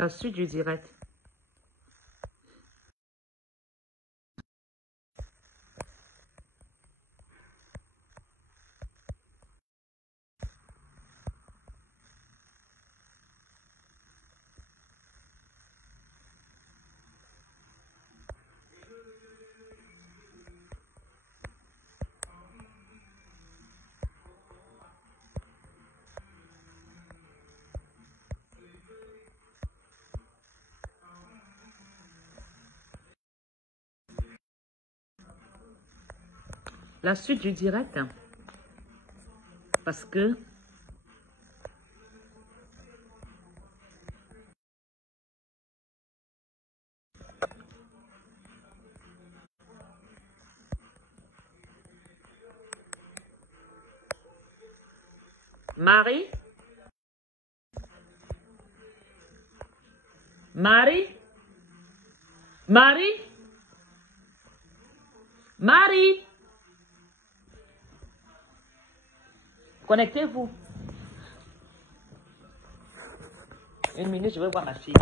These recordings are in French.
La suite du direct. La suite du direct. Parce que Marie, Marie, Marie, Marie, connectez-vous. Une minute, je vais voir ma fille.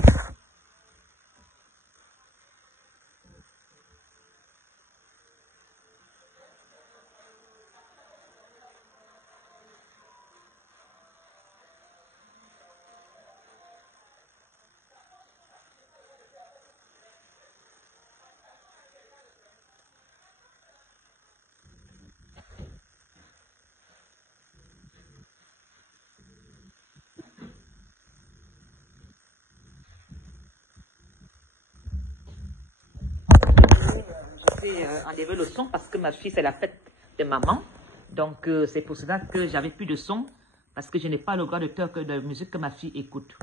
Enlever le son parce que ma fille, c'est la fête de maman. Donc, c'est pour cela que j'avais plus de son parce que je n'ai pas le droit d'auteur que de musique que ma fille écoute.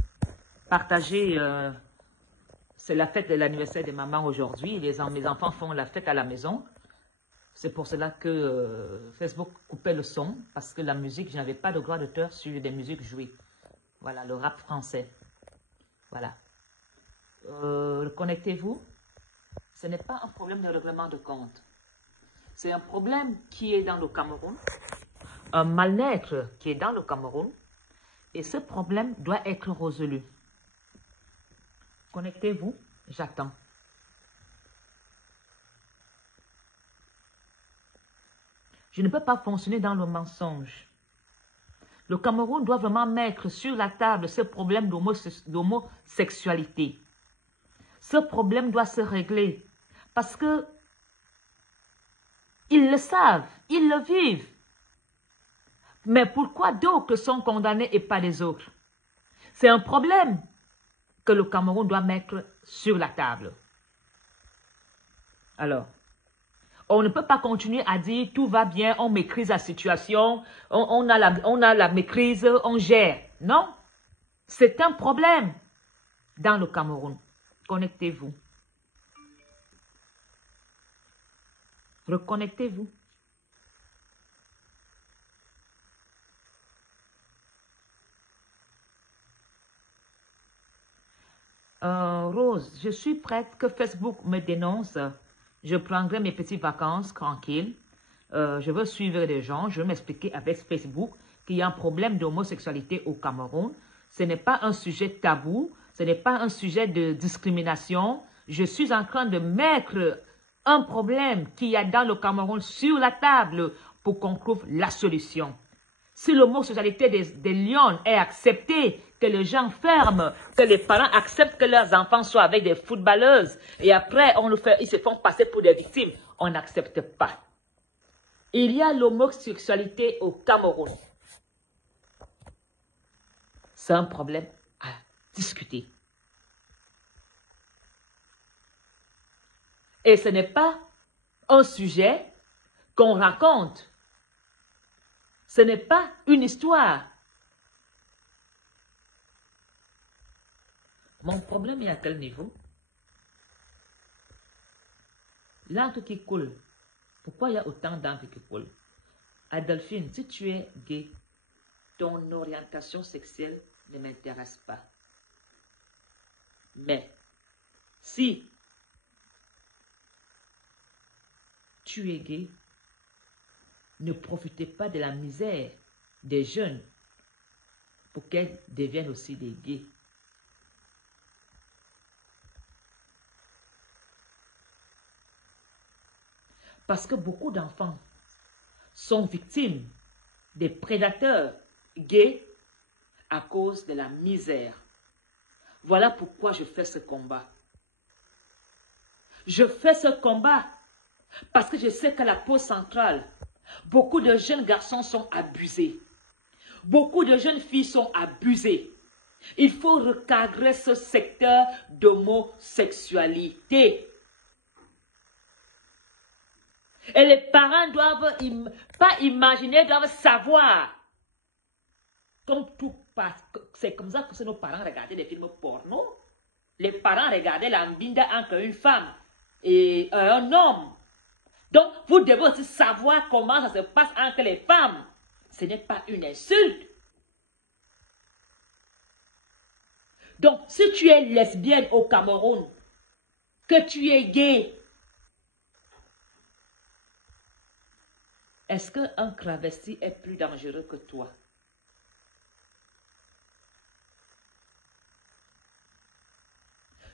Partager, c'est la fête de l'anniversaire de maman aujourd'hui. Mes enfants font la fête à la maison. C'est pour cela que Facebook coupait le son parce que la musique, je n'avais pas de droit d'auteur sur des musiques jouées. Voilà, le rap français. Voilà. Connectez-vous. Ce n'est pas un problème de règlement de compte. C'est un problème qui est dans le Cameroun, un mal-être qui est dans le Cameroun, et ce problème doit être résolu. Connectez-vous, j'attends. Je ne peux pas fonctionner dans le mensonge. Le Cameroun doit vraiment mettre sur la table ce problème d'homosexualité. Ce problème doit se régler parce que ils le savent, ils le vivent. Mais pourquoi d'autres sont condamnés et pas les autres? C'est un problème que le Cameroun doit mettre sur la table. Alors, on ne peut pas continuer à dire tout va bien, on maîtrise la situation, on a la maîtrise, on gère. Non, c'est un problème dans le Cameroun. Connectez-vous. Reconnectez-vous. Rose, je suis prête que Facebook me dénonce. Je prendrai mes petites vacances tranquilles. Je veux suivre des gens. Je veux m'expliquer avec Facebook qu'il y a un problème d'homosexualité au Cameroun. Ce n'est pas un sujet tabou. Ce n'est pas un sujet de discrimination. Je suis en train de mettre un problème qu'il y a dans le Cameroun sur la table pour qu'on trouve la solution. Si l'homosexualité des lions est acceptée, que les gens ferment, que les parents acceptent que leurs enfants soient avec des footballeuses, et après ils se font passer pour des victimes, on n'accepte pas. Il y a l'homosexualité au Cameroun. C'est un problème à discuter. Et ce n'est pas un sujet qu'on raconte. Ce n'est pas une histoire. Mon problème est à quel niveau? L'encre qui coule. Pourquoi il y a autant d'encre qui coule? Adolphine, si tu es gay, ton orientation sexuelle ne m'intéresse pas. Mais, si tu es gay, ne profitez pas de la misère des jeunes pour qu'elles deviennent aussi des gays. Parce que beaucoup d'enfants sont victimes des prédateurs gays à cause de la misère. Voilà pourquoi je fais ce combat. Je fais ce combat parce que je sais qu'à la pause centrale, beaucoup de jeunes garçons sont abusés. Beaucoup de jeunes filles sont abusées. Il faut recadrer ce secteur d'homosexualité. Et les parents doivent pas imaginer, doivent savoir. Comme tout passe, c'est comme ça que nos parents regardaient des films porno. Les parents regardaient la mbinda entre une femme et un homme. Donc, vous devez aussi savoir comment ça se passe entre les femmes. Ce n'est pas une insulte. Donc, si tu es lesbienne au Cameroun, que tu es gay, est-ce qu'un travesti est plus dangereux que toi?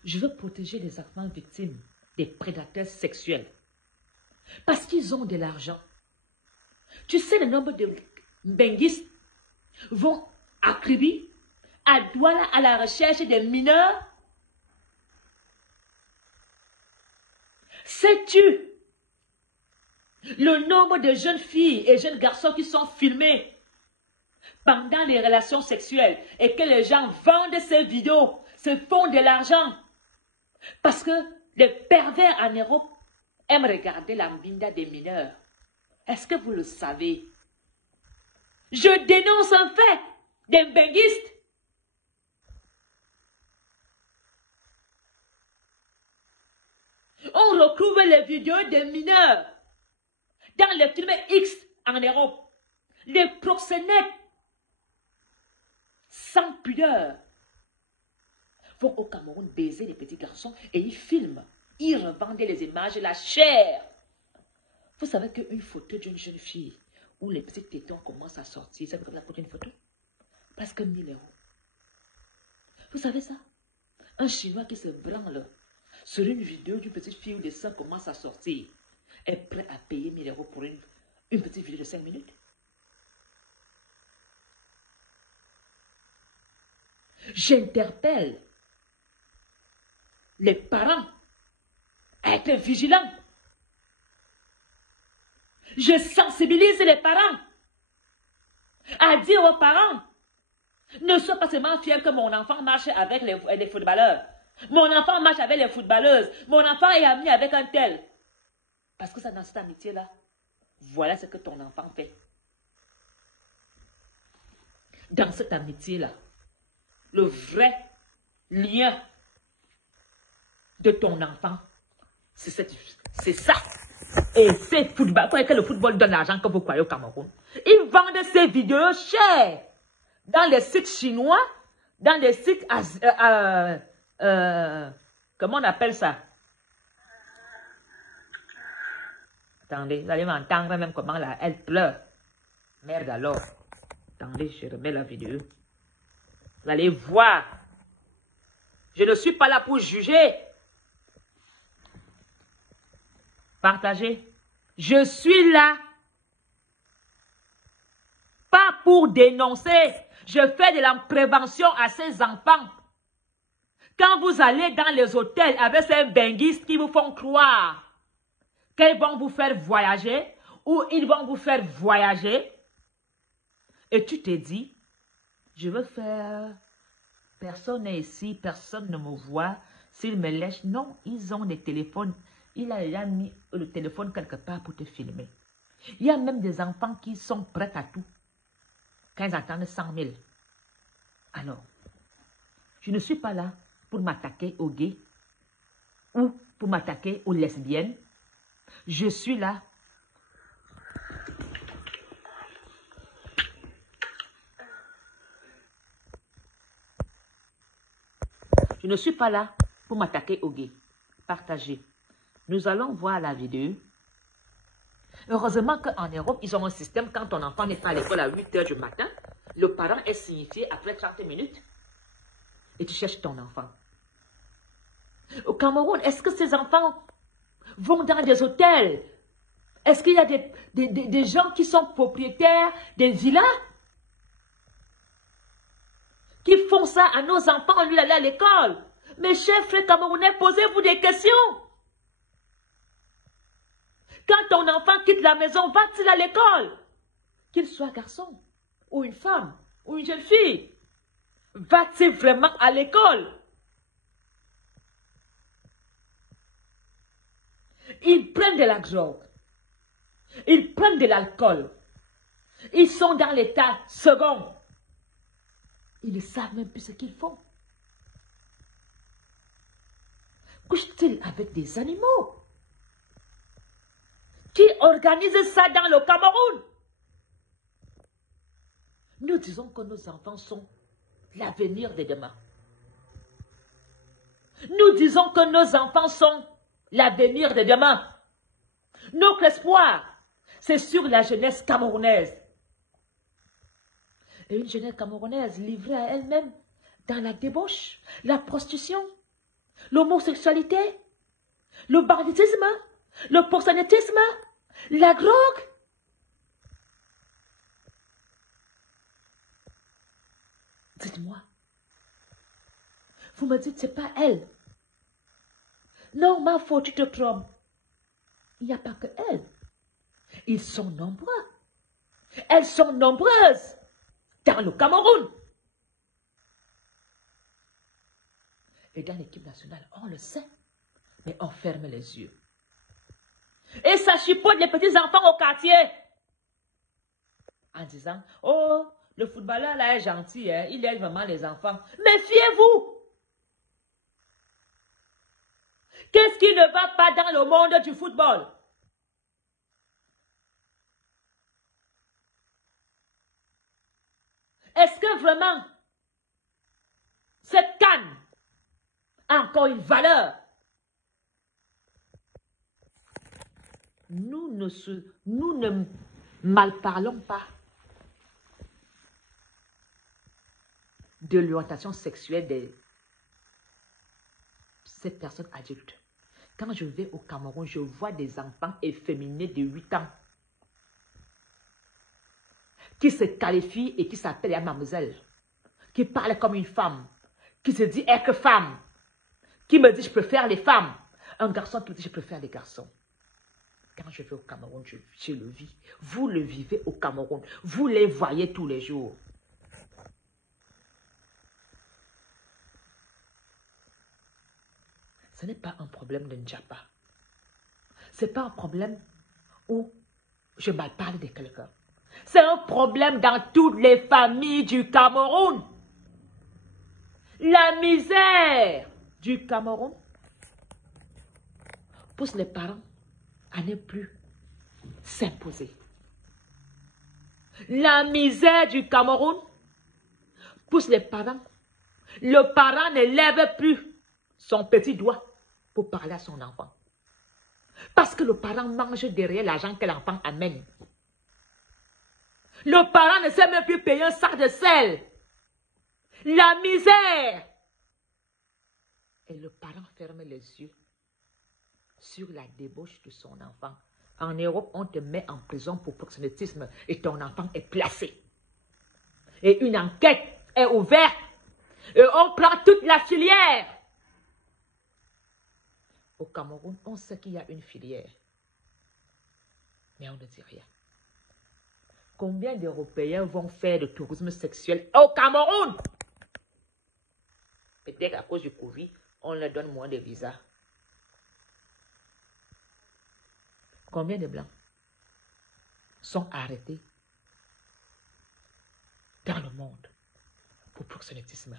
Je veux protéger les enfants victimes des prédateurs sexuels. Parce qu'ils ont de l'argent. Tu sais le nombre de benguistes vont à Kribi, à Douala, à la recherche des mineurs? Sais-tu le nombre de jeunes filles et jeunes garçons qui sont filmés pendant les relations sexuelles et que les gens vendent ces vidéos, se font de l'argent? Parce que les pervers en Europe aiment regarder la mbinda des mineurs. Est-ce que vous le savez? Je dénonce un fait des benguistes. On retrouve les vidéos des mineurs dans les films X en Europe. Les proxénètes sans pudeur vont au Cameroun baiser les petits garçons et ils filment. Ils revendent les images, la chair. Vous savez qu'une photo d'une jeune fille où les petits tétons commencent à sortir, ça veut dire pour une photo? Presque 1000 €. Vous savez ça? Un Chinois qui se branle sur une vidéo d'une petite fille où les seins commencent à sortir est prêt à payer 1000 € pour une petite vidéo de 5 minutes. J'interpelle les parents à être vigilants. Je sensibilise les parents à dire aux parents, ne sois pas seulement fier que mon enfant marche avec les footballeurs. Mon enfant marche avec les footballeuses. Mon enfant est ami avec un tel. Parce que ça, dans cette amitié-là, voilà ce que ton enfant fait. Dans cette amitié-là, le vrai lien de ton enfant, c'est ça. Et c'est football. Vous croyez que le football donne l'argent que vous croyez au Cameroun? Ils vendent ces vidéos chères dans les sites chinois, dans les sites, comment on appelle ça? Attendez, vous allez m'entendre même comment là, elle pleure. Merde alors. Attendez, je remets la vidéo. Vous allez voir. Je ne suis pas là pour juger. Partagez. Je suis là. Pas pour dénoncer. Je fais de la prévention à ces enfants. Quand vous allez dans les hôtels avec ces benguistes qui vous font croire qu'ils vont vous faire voyager ou ils vont vous faire voyager et tu te dis, je veux faire, personne n'est ici, personne ne me voit, s'ils me lèchent, non, ils ont des téléphones, il a déjà mis le téléphone quelque part pour te filmer. Il y a même des enfants qui sont prêts à tout quand ils attendent 100 000. Alors, je ne suis pas là pour m'attaquer aux gays ou pour m'attaquer aux lesbiennes. Je suis là Je ne suis pas là pour m'attaquer aux gays. Partagez. Nous allons voir la vidéo. Heureusement qu'en Europe, ils ont un système, quand ton enfant n'est pas à l'école à 8 h du matin, le parent est signifié après 30 minutes et tu cherches ton enfant. Au Cameroun, est-ce que ces enfants vont dans des hôtels Est-ce qu'il y a des gens qui sont propriétaires des villas qui font ça à nos enfants au lieu d'aller à l'école? Mes chers frères camerounais, posez-vous des questions. Quand ton enfant quitte la maison, va-t-il à l'école? Qu'il soit garçon, ou une femme, ou une jeune fille, va-t-il vraiment à l'école? Ils prennent de la drogue. Ils prennent de l'alcool. Ils sont dans l'état second. Ils ne savent même plus ce qu'ils font. Couchent-ils avec des animaux? Qui organise ça dans le Cameroun? Nous disons que nos enfants sont l'avenir de demain. Nous disons que nos enfants sont l'avenir de demain. Notre espoir, c'est sur la jeunesse camerounaise. Et une jeunesse camerounaise livrée à elle-même dans la débauche, la prostitution, l'homosexualité, le banditisme, le proxénétisme, la drogue. Dites-moi, vous me dites, c'est pas elle. Non, ma faute, tu te trompes. Il n'y a pas que elle. Ils sont nombreux. Elles sont nombreuses dans le Cameroun. Et dans l'équipe nationale, on le sait, mais on ferme les yeux. Et ça chipote les petits enfants au quartier. En disant, oh, le footballeur là est gentil, hein? Il aide vraiment les enfants. Méfiez-vous. Qu'est-ce qui ne va pas dans le monde du football? Est-ce que vraiment cette canne a encore une valeur? Nous ne malparlons pas de l'orientation sexuelle de ces personnes adultes. Quand je vais au Cameroun, je vois des enfants efféminés de 8 ans qui se qualifient et qui s'appellent la mademoiselle, qui parlent comme une femme, qui se dit être femme, qui me dit je préfère les femmes, un garçon qui me dit je préfère les garçons. Quand je vais au Cameroun, je le vis. Vous le vivez au Cameroun. Vous les voyez tous les jours. Ce n'est pas un problème de Ndjapa. Ce n'est pas un problème où je mal parle de quelqu'un. C'est un problème dans toutes les familles du Cameroun. La misère du Cameroun pousse les parents à ne plus s'imposer. La misère du Cameroun pousse les parents. Le parent ne lève plus son petit doigt pour parler à son enfant. Parce que le parent mange derrière l'argent que l'enfant amène. Le parent ne sait même plus payer un sac de sel. La misère. Et le parent ferme les yeux sur la débauche de son enfant. En Europe, on te met en prison pour proxénétisme et ton enfant est placé. Et une enquête est ouverte et on prend toute la filière. Au Cameroun, on sait qu'il y a une filière, mais on ne dit rien. Combien d'Européens vont faire du tourisme sexuel au Cameroun? Peut-être à cause du Covid, on leur donne moins de visas. Combien de Blancs sont arrêtés dans le monde pour proxénétisme?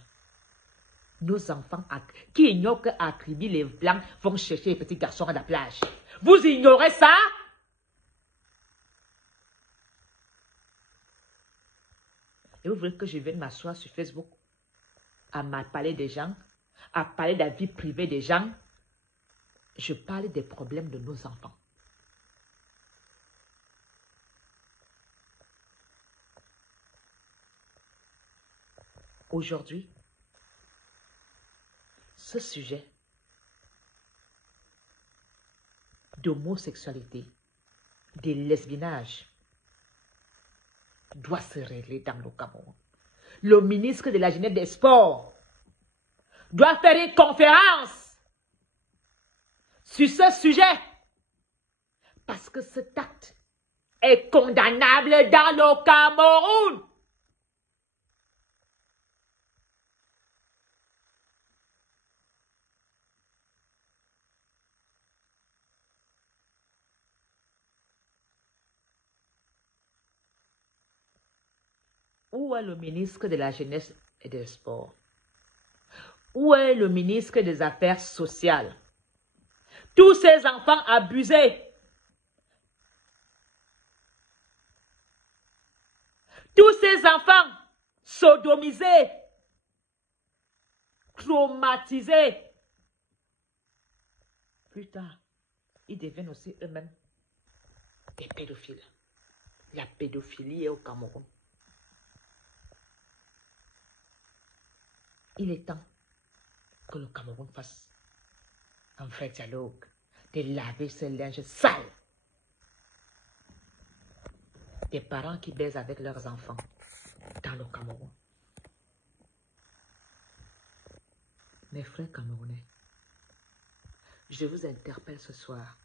Nos enfants qui ignorent qu'à Kribi, les Blancs vont chercher les petits garçons à la plage. Vous ignorez ça? Et vous voulez que je vienne m'asseoir sur Facebook à parler des gens, à parler de la vie privée des gens? Je parle des problèmes de nos enfants. Aujourd'hui, ce sujet d'homosexualité de lesbiennage doit se régler dans le Cameroun. Le ministre de la Jeunesse et des Sports doit faire une conférence sur ce sujet parce que cet acte est condamnable dans le Cameroun. Où est le ministre de la Jeunesse et des Sports? Où est le ministre des Affaires sociales? Tous ces enfants abusés, tous ces enfants sodomisés, traumatisés, plus tard, ils deviennent aussi eux-mêmes des pédophiles. La pédophilie est au Cameroun. Il est temps que le Cameroun fasse un vrai dialogue, de laver ce linge sale. Des parents qui baisent avec leurs enfants dans le Cameroun. Mes frères camerounais, je vous interpelle ce soir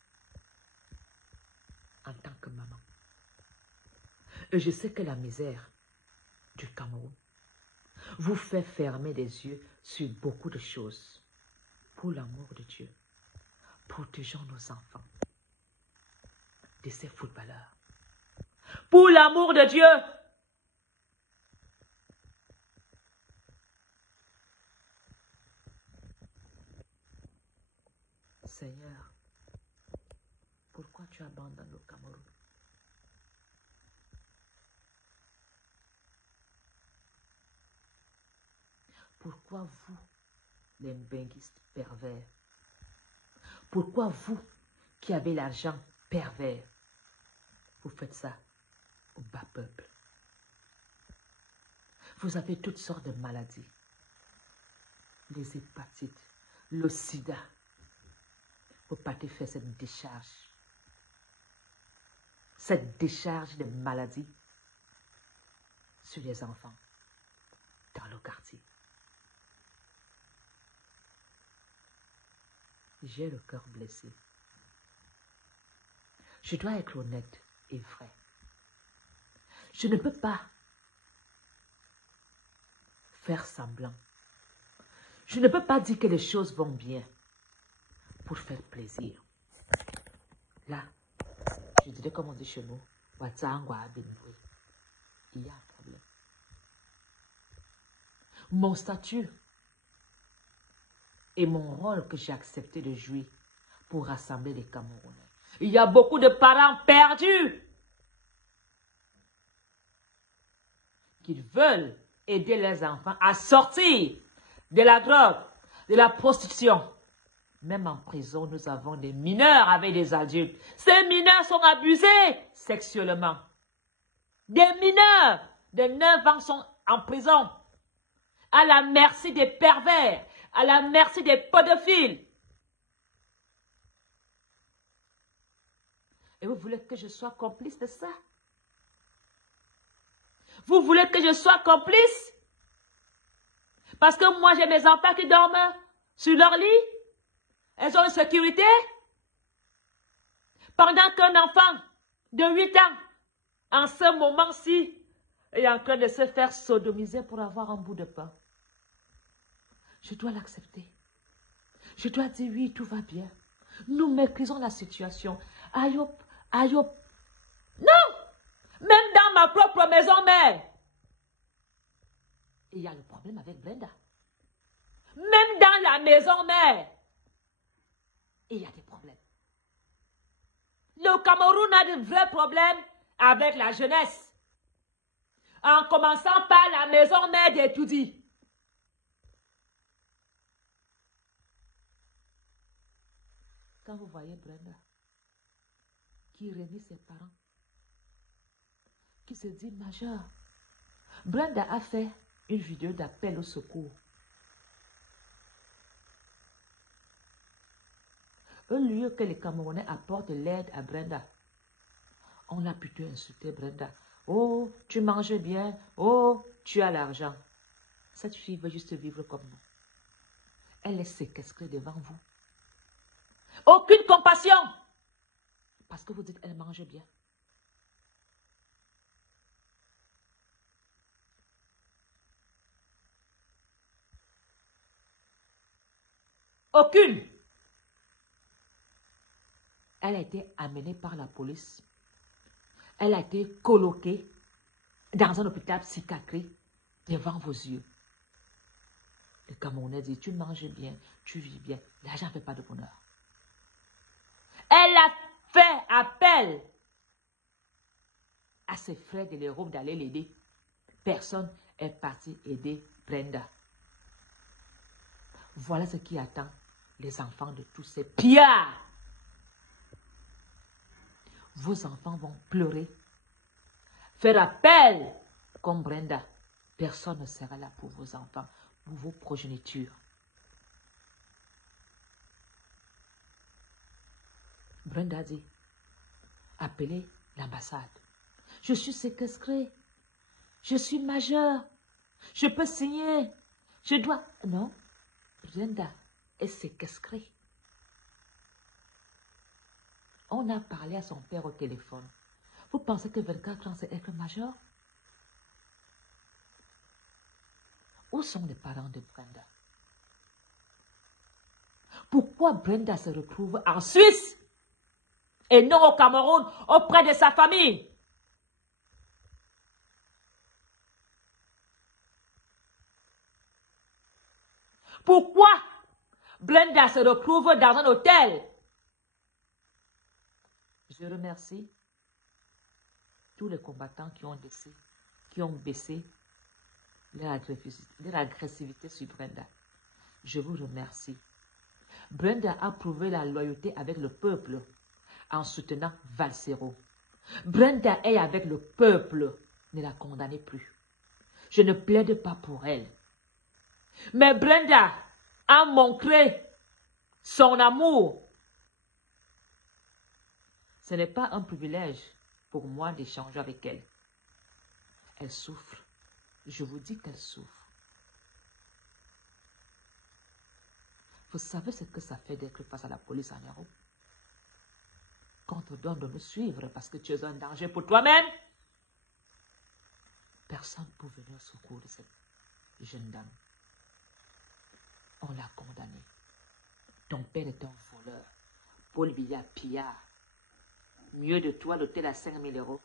en tant que maman. Et je sais que la misère du Cameroun vous fait fermer les yeux sur beaucoup de choses. Pour l'amour de Dieu, protégeons nos enfants de ces footballeurs. Pour l'amour de Dieu, Seigneur, pourquoi tu abandonnes le Cameroun? Pourquoi vous, les mbinguistes pervers? Pourquoi vous, qui avez l'argent pervers, vous faites ça au bas peuple? Vous avez toutes sortes de maladies. Les hépatites, le sida. Vous partez faire cette décharge. Cette décharge de maladies sur les enfants dans le quartier. J'ai le cœur blessé. Je dois être honnête et vrai. Je ne peux pas faire semblant. Je ne peux pas dire que les choses vont bien pour faire plaisir. Là, je dirais comme on dit chez nous, il y a un problème. Mon statut et mon rôle que j'ai accepté de jouer pour rassembler les Camerounais. Il y a beaucoup de parents perdus qui veulent aider les enfants à sortir de la drogue, de la prostitution. Même en prison, nous avons des mineurs avec des adultes. Ces mineurs sont abusés sexuellement. Des mineurs de 9 ans sont en prison, à la merci des pervers, à la merci des pédophiles. Et vous voulez que je sois complice de ça? Vous voulez que je sois complice? Parce que moi, j'ai mes enfants qui dorment sur leur lit. Elles ont une sécurité. Pendant qu'un enfant de 8 ans, en ce moment-ci, est en train de se faire sodomiser pour avoir un bout de pain. Je dois l'accepter. Je dois dire oui, tout va bien. Nous maîtrisons la situation. Ayop, Ayop. Non! Même dans ma propre maison mère. Il y a le problème avec Brenda. Même dans la maison mère, il y a des problèmes. Le Cameroun a de vrais problèmes avec la jeunesse. En commençant par la maison mère des Toudi. Quand vous voyez Brenda, qui réunit ses parents, qui se dit majeur, Brenda a fait une vidéo d'appel au secours. Un lieu que les Camerounais apportent l'aide à Brenda. On l'a plutôt insulté, Brenda. Oh, tu manges bien. Oh, tu as l'argent. Cette fille veut juste vivre comme nous. Elle est séquestrée devant vous. Aucune compassion. Parce que vous dites, elle mange bien. Aucune. Elle a été amenée par la police. Elle a été coloquée dans un hôpital psychiatrique devant vos yeux. Le Camerounais dit, tu manges bien, tu vis bien. L'argent ne fait pas de bonheur. Elle a fait appel à ses frères de l'Europe d'aller l'aider. Personne est parti aider Brenda. Voilà ce qui attend les enfants de tous ces pillards. Vos enfants vont pleurer, faire appel comme Brenda. Personne ne sera là pour vos enfants, pour vos progénitures. Brenda dit, appelez l'ambassade. Je suis séquestrée. Je suis majeure. Je peux signer. Je dois... Non, Brenda est séquestrée. On a parlé à son père au téléphone. Vous pensez que 24 ans, c'est être majeur? Où sont les parents de Brenda? Pourquoi Brenda se retrouve en Suisse et non au Cameroun auprès de sa famille? Pourquoi Brenda se retrouve dans un hôtel? Je remercie tous les combattants qui ont baissé leur agressivité sur Brenda. Je vous remercie. Brenda a prouvé la loyauté avec le peuple en soutenant Valsero. Brenda est avec le peuple. Ne la condamnez plus. Je ne plaide pas pour elle. Mais Brenda a montré son amour. Ce n'est pas un privilège pour moi d'échanger avec elle. Elle souffre. Je vous dis qu'elle souffre. Vous savez ce que ça fait d'être face à la police en Europe? Qu'on te donne de nous suivre parce que tu es un danger pour toi-même. Personne pour venir au secours de cette jeune dame. On l'a condamnée. Ton père est un voleur. Paul Biya pillard. Mieux de toi, l'hôtel à 5 000 €.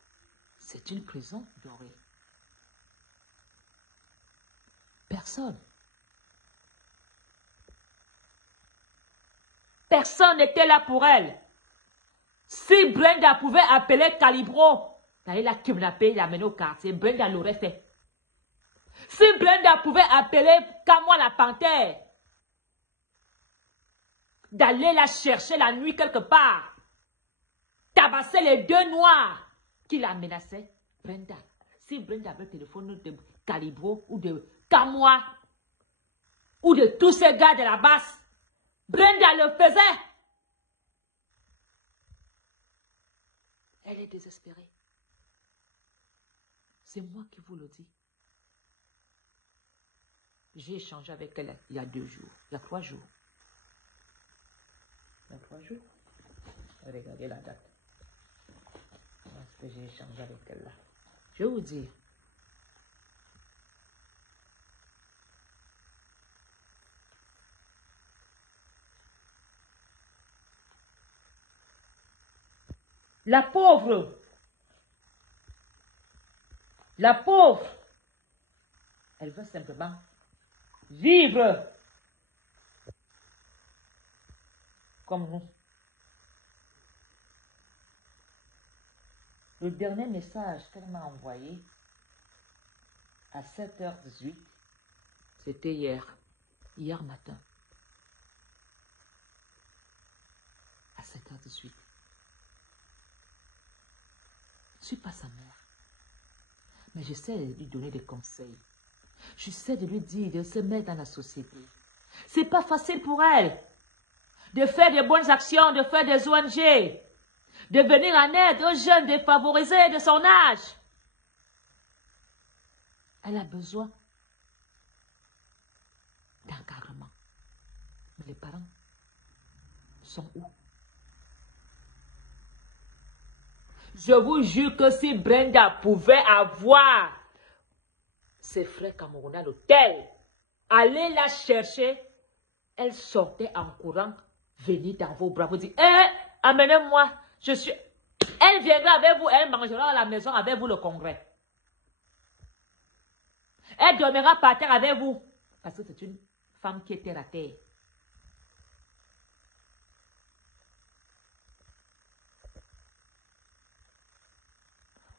C'est une prison dorée. Personne. Personne n'était là pour elle. Si Brenda pouvait appeler Calibro, d'aller la kidnapper, l'amener au quartier, Brenda l'aurait fait. Si Brenda pouvait appeler Kamwa la panthère, d'aller la chercher la nuit quelque part, tabasser les deux noirs qui la menaçaient, Brenda. Si Brenda avait le téléphone de Calibro ou de Kamwa ou de tous ces gars de la basse, Brenda le faisait. Elle est désespérée. C'est moi qui vous le dis. J'ai échangé avec elle il y a 2 jours, il y a 3 jours. Il y a 3 jours. Regardez la date. Parce que j'ai échangé avec elle là. Je vais vous dire. La pauvre, elle veut simplement vivre comme nous. Le dernier message qu'elle m'a envoyé à 7h18, c'était hier matin, à 7h18. Je ne suis pas sa mère, mais j'essaie de lui donner des conseils. J'essaie de lui dire de se mettre dans la société. Ce n'est pas facile pour elle de faire des bonnes actions, de faire des ONG, de venir en aide aux jeunes défavorisés de son âge. Elle a besoin d'encadrement. Mais les parents sont où? Je vous jure que si Brenda pouvait avoir ses frères camerounais à l'hôtel, aller la chercher, elle sortait en courant, venir dans vos bras, vous dire, amenez-moi, je suis... Elle viendra avec vous, elle mangera à la maison avec vous le congrès. Elle dormira par terre avec vous, parce que c'est une femme qui est terre à terre.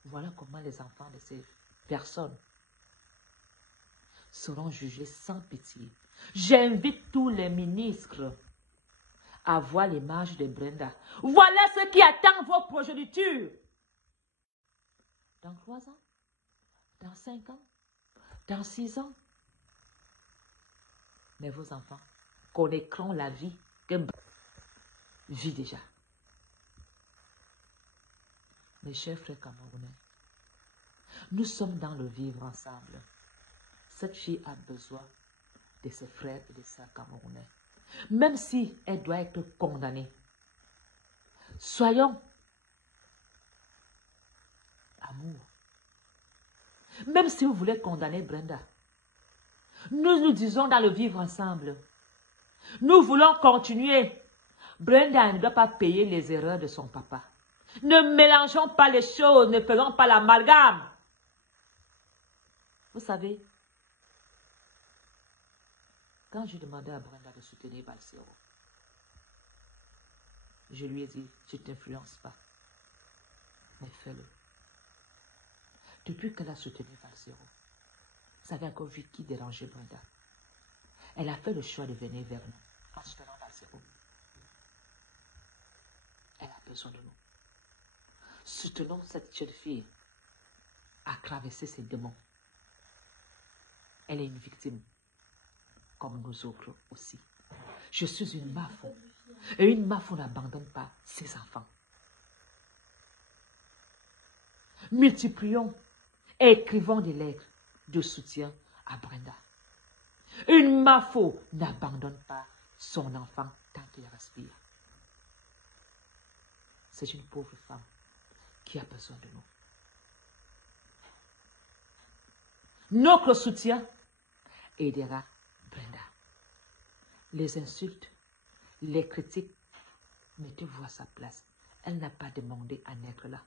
Voilà comment les enfants de ces personnes seront jugés sans pitié. J'invite tous les ministres à voir l'image de Brenda. Voilà ce qui attend vos progénitures. Dans 3 ans, dans 5 ans, dans 6 ans. Mais vos enfants connaîtront la vie que Brenda vit déjà. Mes chers frères camerounais, nous sommes dans le vivre ensemble. Cette fille a besoin de ses frères et de sœurs camerounais. Même si elle doit être condamnée. Soyons amour. Même si vous voulez condamner Brenda, nous nous disons dans le vivre ensemble. Nous voulons continuer. Brenda ne doit pas payer les erreurs de son papa. Ne mélangeons pas les choses, ne faisons pas l'amalgame. Vous savez, quand je demandais à Brenda de soutenir Balsero, je lui ai dit, je ne t'influence pas, mais fais-le. Depuis qu'elle a soutenu Balsero, ça avait encore vu qui dérangeait Brenda. Elle a fait le choix de venir vers nous en soutenant Balsero. Elle a besoin de nous. Soutenons cette jeune fille à traverser ses démons. Elle est une victime, comme nous autres aussi. Je suis une mafo. Et une mafo n'abandonne pas ses enfants. Multiplions et écrivons des lettres de soutien à Brenda. Une mafo n'abandonne pas son enfant tant qu'il respire. C'est une pauvre femme qui a besoin de nous. Notre soutien aidera Brenda. Les insultes, les critiques, mettez-vous à sa place. Elle n'a pas demandé à naître là.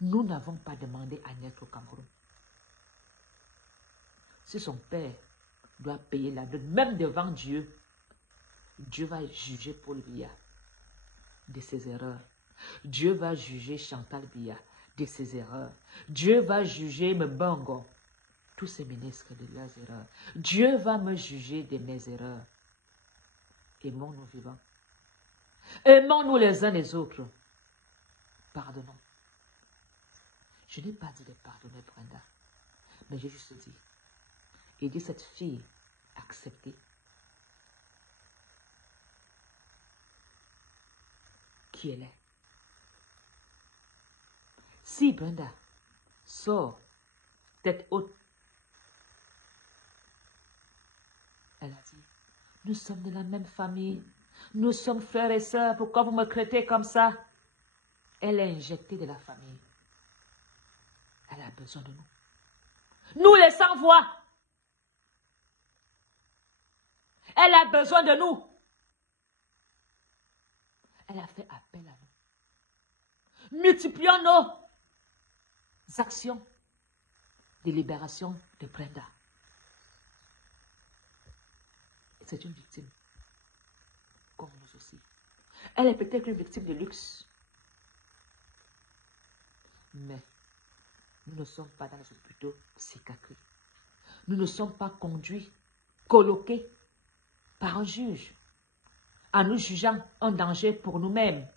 Nous n'avons pas demandé à naître au Cameroun. Si son père doit payer la dette, même devant Dieu, Dieu va juger Paul Biya de ses erreurs. Dieu va juger Chantal Biya de ses erreurs. Dieu va juger Mbongo, tous ces ministres de leurs erreurs. Dieu va me juger de mes erreurs. Aimons-nous vivants. Aimons-nous les uns les autres. Pardonnons. Je n'ai pas dit de pardonner Brenda, mais j'ai juste dit, aider cette fille à accepter qui elle est. Si Brenda sort tête haute, elle a dit, nous sommes de la même famille, nous sommes frères et sœurs, pourquoi vous me traitez comme ça? Elle est injectée de la famille. Elle a besoin de nous. Nous les sans-voix. Elle a besoin de nous. Elle a fait appel à nous. Multiplions nos actions de libération de Brenda. C'est une victime, comme nous aussi. Elle est peut-être une victime de luxe. Mais nous ne sommes pas dans les hôpitaux psychiatriques. Nous ne sommes pas conduits, coloqués par un juge, en nous jugeant un danger pour nous-mêmes.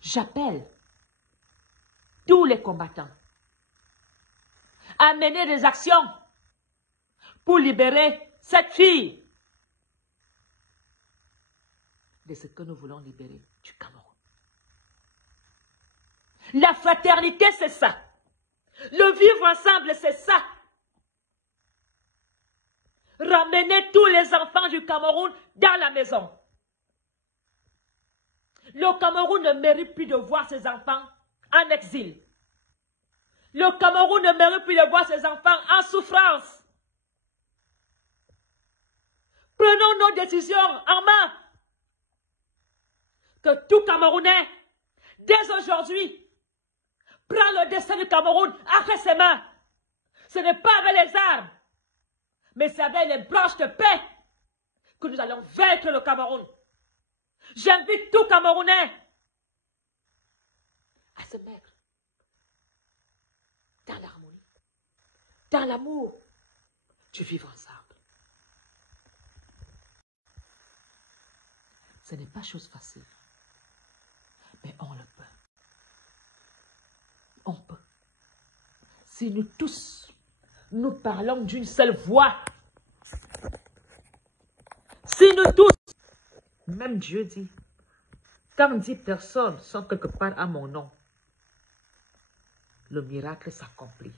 J'appelle tous les combattants à mener des actions pour libérer cette fille de ce que nous voulons libérer du Cameroun. La fraternité, c'est ça. Le vivre ensemble, c'est ça. Ramener tous les enfants du Cameroun dans la maison. Le Cameroun ne mérite plus de voir ses enfants en exil. Le Cameroun ne mérite plus de voir ses enfants en souffrance. Prenons nos décisions en main. Que tout Camerounais, dès aujourd'hui, prend le destin du Cameroun entre ses mains. Ce n'est pas avec les armes, mais c'est avec les branches de paix que nous allons vaincre le Cameroun. J'invite tout Camerounais à se mettre dans l'harmonie, dans l'amour du vivre ensemble. Ce n'est pas chose facile, mais on le peut. On peut. Si nous tous, nous parlons d'une seule voix, si nous tous, même Dieu dit, quand 10 personnes sont quelque part à mon nom, le miracle s'accomplit.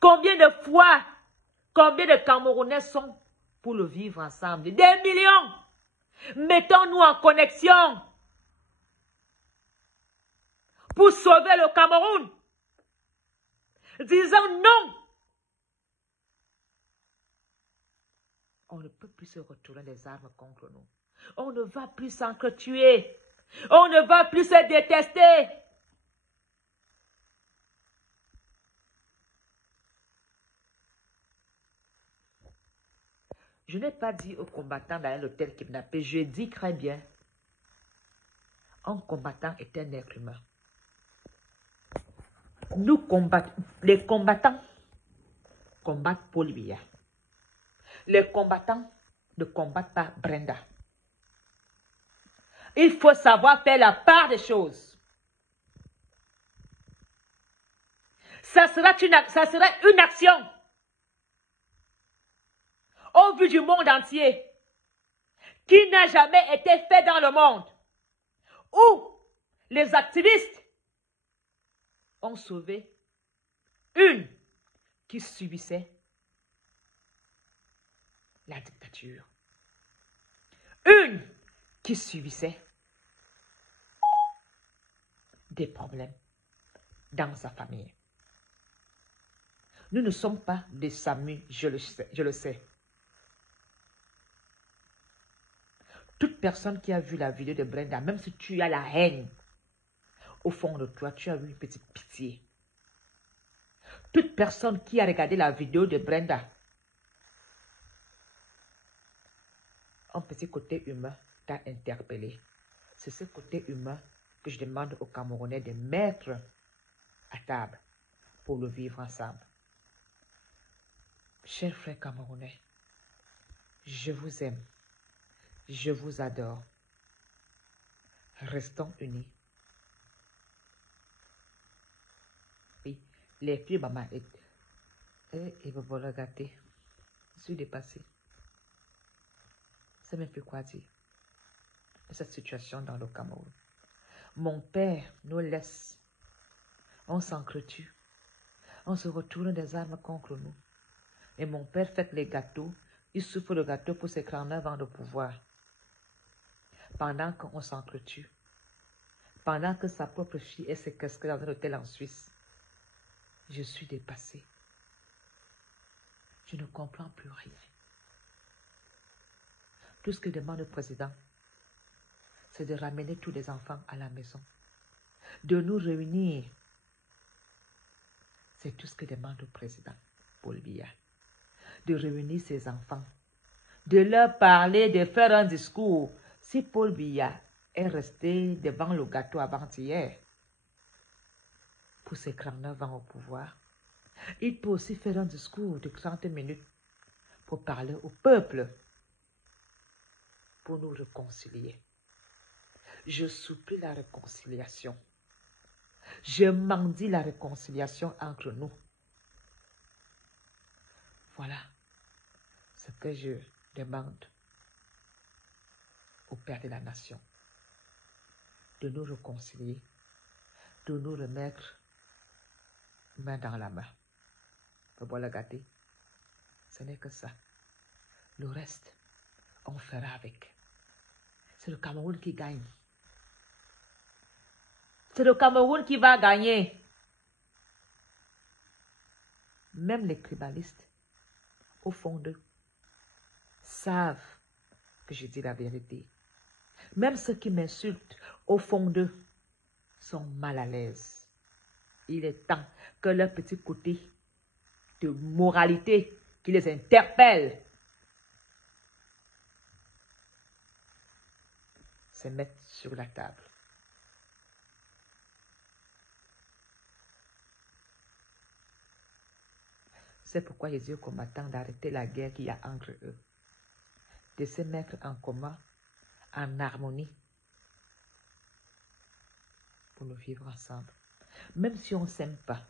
Combien de fois, combien de Camerounais sont pour le vivre ensemble? Des millions. Mettons-nous en connexion pour sauver le Cameroun. Disons non. On ne peut plus se retourner les armes contre nous. On ne va plus s'entretuer. On ne va plus se détester. Je n'ai pas dit aux combattants d'aller à l'hôtel kidnappé. Je dis très bien. Un combattant est un être humain. Nous combattons. Les combattants combattent Paul Biya. Les combattants ne combattent pas Brenda. Il faut savoir faire la part des choses. Ça sera une action au vu du monde entier qui n'a jamais été fait dans le monde, où les activistes ont sauvé une qui subissait la dictature, une qui subissait des problèmes dans sa famille. Nous ne sommes pas des Samu, je le sais. Toute personne qui a vu la vidéo de Brenda, même si tu as la haine, au fond de toi, tu as eu une petite pitié. Toute personne qui a regardé la vidéo de Brenda, un petit côté humain t'a interpellé. C'est ce côté humain que je demande aux Camerounais de mettre à table pour le vivre ensemble. Chers frères Camerounais, je vous aime. Je vous adore. Restons unis. Oui, les filles, maman, et vous voilà gâté. Je suis dépassée. Ça me fait quoi dire de cette situation dans le Cameroun? Mon père nous laisse. On s'entretue. On se retourne des armes contre nous. Et mon père fait les gâteaux. Il souffre le gâteau pour ses crânes avant de pouvoir. Pendant qu'on s'entretue. Pendant que sa propre fille est séquestrée dans un hôtel en Suisse. Je suis dépassée. Je ne comprends plus rien. Tout ce que demande le président, c'est de ramener tous les enfants à la maison. De nous réunir. C'est tout ce que demande le président Paul Biya. De réunir ses enfants. De leur parler, de faire un discours. Si Paul Biya est resté devant le gâteau avant-hier, pour ses 39 ans au pouvoir, il peut aussi faire un discours de 30 minutes pour parler au peuple, pour nous réconcilier. Je supplie la réconciliation. Je mendie la réconciliation entre nous. Voilà ce que je demande au Père de la Nation. De nous réconcilier. de nous remettre main dans la main. Faut pas la gâter. Ce n'est que ça. Le reste, on fera avec. C'est le Cameroun qui gagne. C'est le Cameroun qui va gagner. Même les tribalistes, au fond d'eux, savent que je dis la vérité. Même ceux qui m'insultent, au fond d'eux, sont mal à l'aise. Il est temps que leur petit côté de moralité qui les interpelle se mette sur la table. C'est pourquoi je dis aux combattants d'arrêter la guerre qu'il y a entre eux, de se mettre en commun, en harmonie, pour nous vivre ensemble. Même si on ne s'aime pas,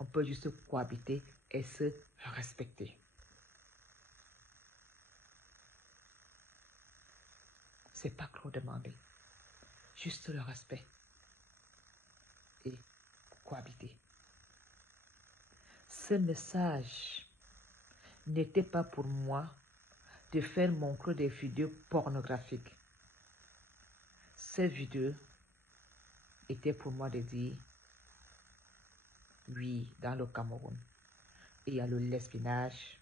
on peut juste cohabiter et se respecter. C'est pas trop demandé. Juste le respect et cohabiter. Ce message n'était pas pour moi de faire montrer des vidéos pornographiques. Ces vidéos étaient pour moi de dire oui, dans le Cameroun, il y a le lesbiennage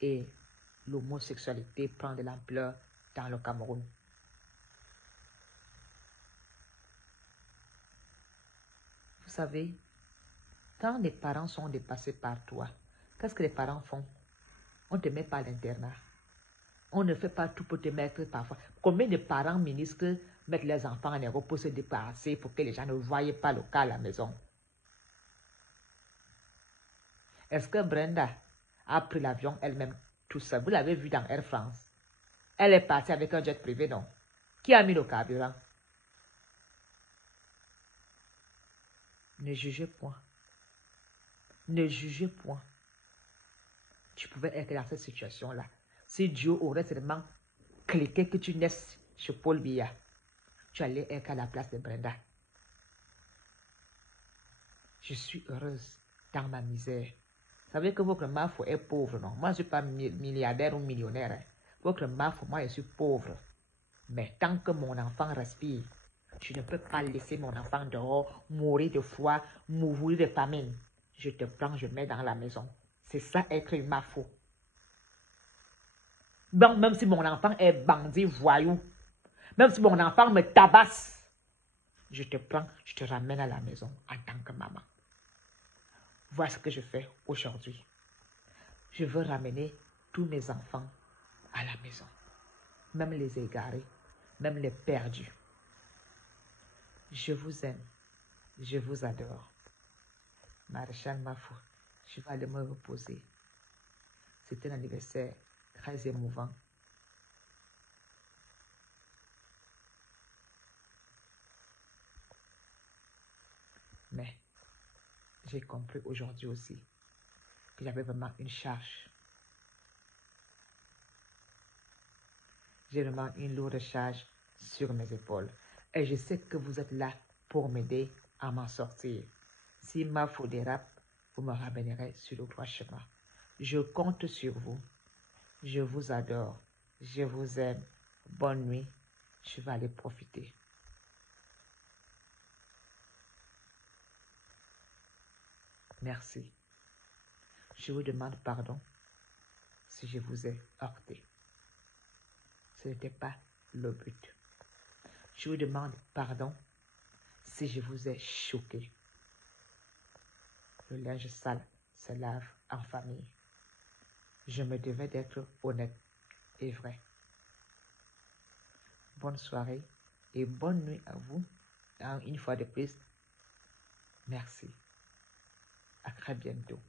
et l'homosexualité prend de l'ampleur dans le Cameroun. Vous savez, quand les parents sont dépassés par toi, qu'est-ce que les parents font? On ne te met pas à l'internat. On ne fait pas tout pour te mettre parfois. Combien de parents ministres mettent leurs enfants en Europe pour se déplacer, pour que les gens ne voient pas le cas à la maison? Est-ce que Brenda a pris l'avion elle-même tout seul? Vous l'avez vu dans Air France. Elle est partie avec un jet privé, non? Qui a mis le carburant? Ne jugez point. Ne jugez point. Tu pouvais être dans cette situation-là. Si Dieu aurait seulement cliqué que tu naisses chez Paul Biya, tu allais être à la place de Brenda. Je suis heureuse dans ma misère. Vous savez que votre mafo est pauvre, non? Moi, je ne suis pas milliardaire ou millionnaire. Hein. Votre mafo, moi, je suis pauvre. Mais tant que mon enfant respire, je ne peux pas laisser mon enfant dehors mourir de froid, mourir de famine. Je te prends, je mets dans la maison. C'est ça être une mafo. Donc, même si mon enfant est bandit, voyou, même si mon enfant me tabasse, je te prends, je te ramène à la maison en tant que maman. Voilà ce que je fais aujourd'hui. Je veux ramener tous mes enfants à la maison. Même les égarés, même les perdus. Je vous aime. Je vous adore. Maréchal Mafo, je vais aller me reposer. C'était un anniversaire très émouvant. Mais j'ai compris aujourd'hui aussi que j'avais vraiment une charge. J'ai vraiment une lourde charge sur mes épaules. Et je sais que vous êtes là pour m'aider à m'en sortir. Si ma faute dérape, vous me ramènerez sur le droit chemin. Je compte sur vous. Je vous adore. Je vous aime. Bonne nuit. Je vais aller profiter. Merci. Je vous demande pardon si je vous ai heurté. Ce n'était pas le but. Je vous demande pardon si je vous ai choqué. Le linge sale se lave en famille. Je me devais d'être honnête et vrai. Bonne soirée et bonne nuit à vous. Une fois de plus, merci. À très bientôt.